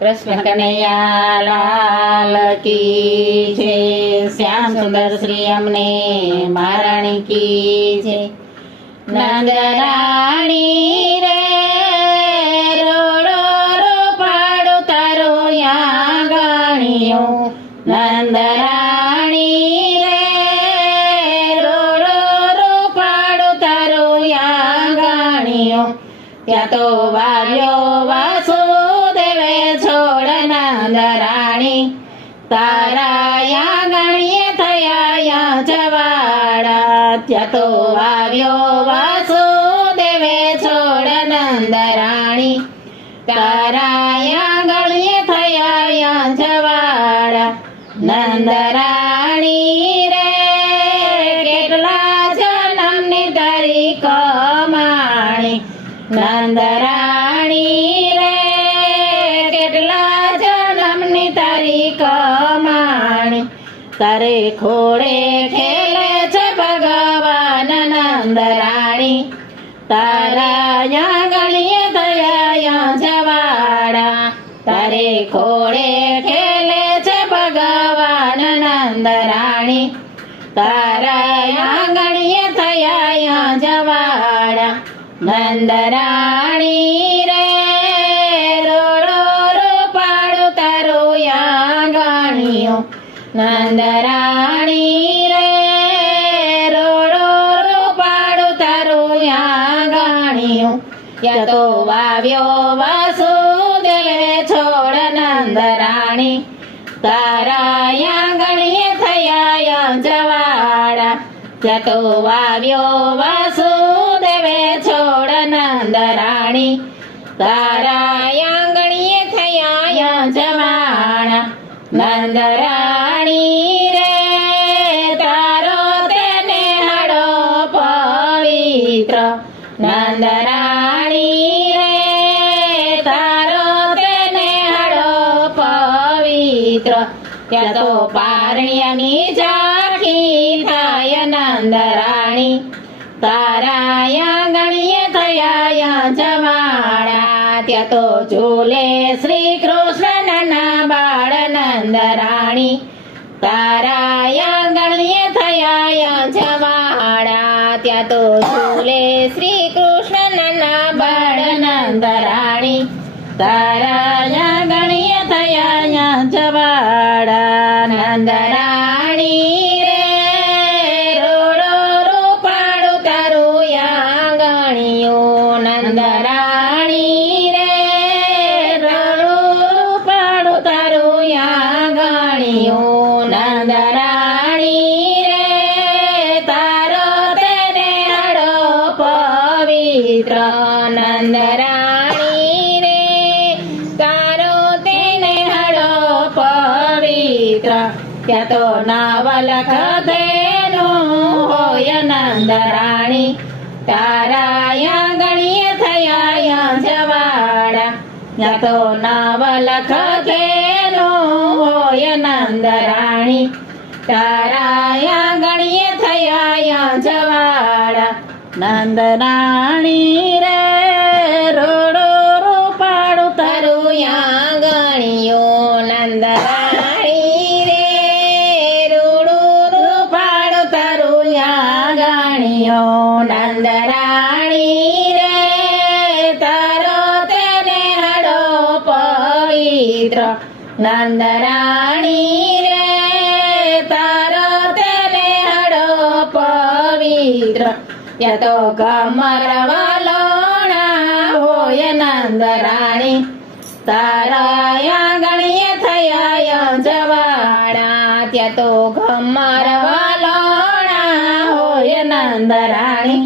કૃષ્ણ કનૈયા લાલ કી છે, શ્યામ સુંદર શ્રી અમને મહારાણી કી છે. નંદરાણી રે રોડો રોપાડો તારો યાગણીઓ, નંદરાણી રે રોડો રોપાડો તારો યાગણીઓ, ત્યાં તો વાર્યો વાસુદેવે છોડ નંદરાણી, તારા યાગણીએ થયા યા જવાડા, ત્યાં તો આવ્યો વાસુદેવે છોડ નંદરાણી, તારા યાગણીએ થયા યા જવાડા. નંદરાણી રે કેટલા જન્મની તારી કમાણી, નંદરાણી રે કેટલા જન્મની તારી કમાણી, તારે ખોડે ખેલે છે ભગવાન નંદરાણી, તારા યાગણીએ થયા યા જવાડા, તારે ખોડે ખેલે છે ભગવાન નંદરાણી, તારા યાગણીએ થયા યા જવાડા. નંદરાણી રે રોડો રોપાડો તારો યાગણીઓ, નંદરાણી રે રોડો રોપાડો તારો યાગણીઓ, યા તો વાવ્યો વાસુદેવે છોડ નંદરાણી, તારા યાગણીએ થયા યા જવાડા, ત્યાં તો વાવ્યો વાસુદેવે છોડ નંદરાણી, તારા યાગણીએ થયા યા જવાડા. નંદરાણી રે તારો તેને હડો પવિત્ર, નંદરાણી રે તારો તેને હડો પવિત્ર, ત્યાં તો પારણ્યની ઝાંખી થાય નંદરાણી, તારા યાગણીએ થયા યા જવાડા, ત્યાં તો ઝૂલે શ્રી કૃષ્ણ નાના બાળ નંદરાણી, તારા યાગણીએ થયા યા જવાડા, ત્યાં તો ઝૂલે શ્રી કૃષ્ણ નાના બાળ નંદરાણી, તારા યાગણીએ થયા યા જવાડા. નંદરાણી રે રોડો રોપાડો તારું યાગણીઓ, નંદરાણી રે રોડો રોપાડો તારું યાગણીઓ, નંદરાણી રે તારો તેને હડો પવિત્ર, નંદરાણી રે તારો તેને હડો પવિત્ર, ત્યાં તો નવલખ ધેનું હોય નંદરાણી, તારા યાગણીએ થયા યા જવાડા, ત્યાં તો નવલખ ધેનું હોય નંદરાણી, તારા યાગણીએ થયા યા જવાડા. નંદરાણી રે રોડો રોપાડો તારું યાગણીઓ, નંદરાણી રે રોડો રોપાડો તારું યાગણીઓ, નંદરાણી રે તારો તેને હડો પવિત્ર, નંદરાણી રે તારો તેને હડો પવિત્ર, ત્યાં તો કમર વલોણા હોય નંદરાણી, તારા યાગણીએ થયા યા જવાડા, ત્યાં તો કમર વલોણા હોય નંદરાણી,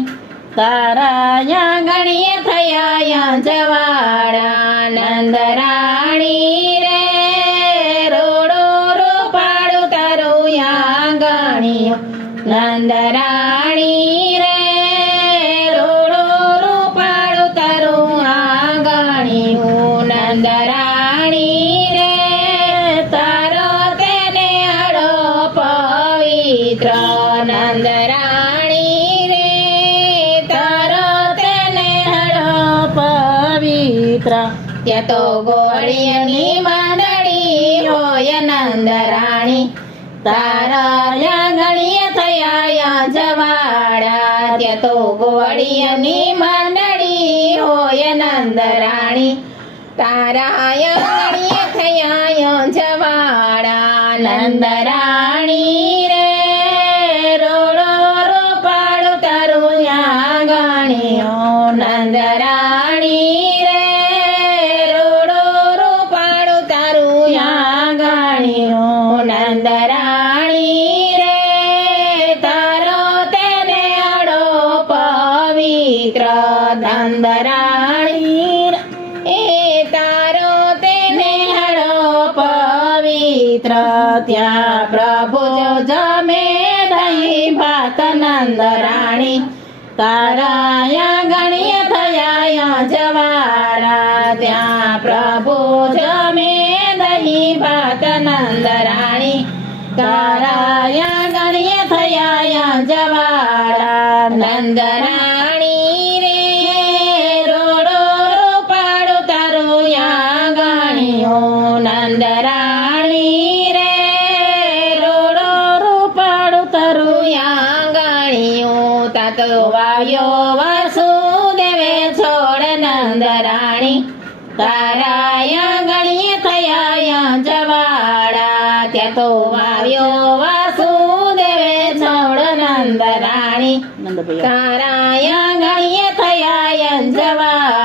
તારા યાગણીએ થયા યા જવાડા. નંદરાણી રે રોડો રોપાડો તારો યાગણીઓ, નંદરાણી રે રોડો રોપાડો તારો આંગણીઓ, નંદરાણી રે તારો તેને હડો પવિત્ર, નંદરાણી રે તારો તેને હડો પવિત્ર. ત્યાં તો ગોળીની માંડળી હોય નંદરાણી તારા આંગણીએ થયા જવાડા ત્યાં તો ગોળીની માંડળી હોય નંદરાણી તારા આંગણીએ થયા જવાડા નંદરાણી રે રોડો રોપાડું તારું આંગણીઓ નંદરાણી રે રોડો રોપાડું તારું આંગણીઓ નંદરાણી રે તારો તેને અડો પવિત્ર નંદરાણી એ તારો તેને અડો પવિત્ર ત્યાં પ્રભુ જમે દહીં ભાત નંદરાણી તારા આંગણીએ થયા જવાડા ત્યાં પ્રભુ જમે દહીં ભાત નંદરાણી તારા આંગણીએ થયા જવાડા નંદરાણી રે રોડો રોપાડું તારું આંગણીઓ નંદરાણી રે રોડો રોપાડું તારું આંગણીઓ તાતો વાવ્યો વાસુદેવે છોડ નંદરાણી તારા આંગણીએ થયા જવાડા ત્યાં તો વાવ્યો વાસુદેવે છોડ નંદરાણી તારા આંગણીએ થયા જવાડા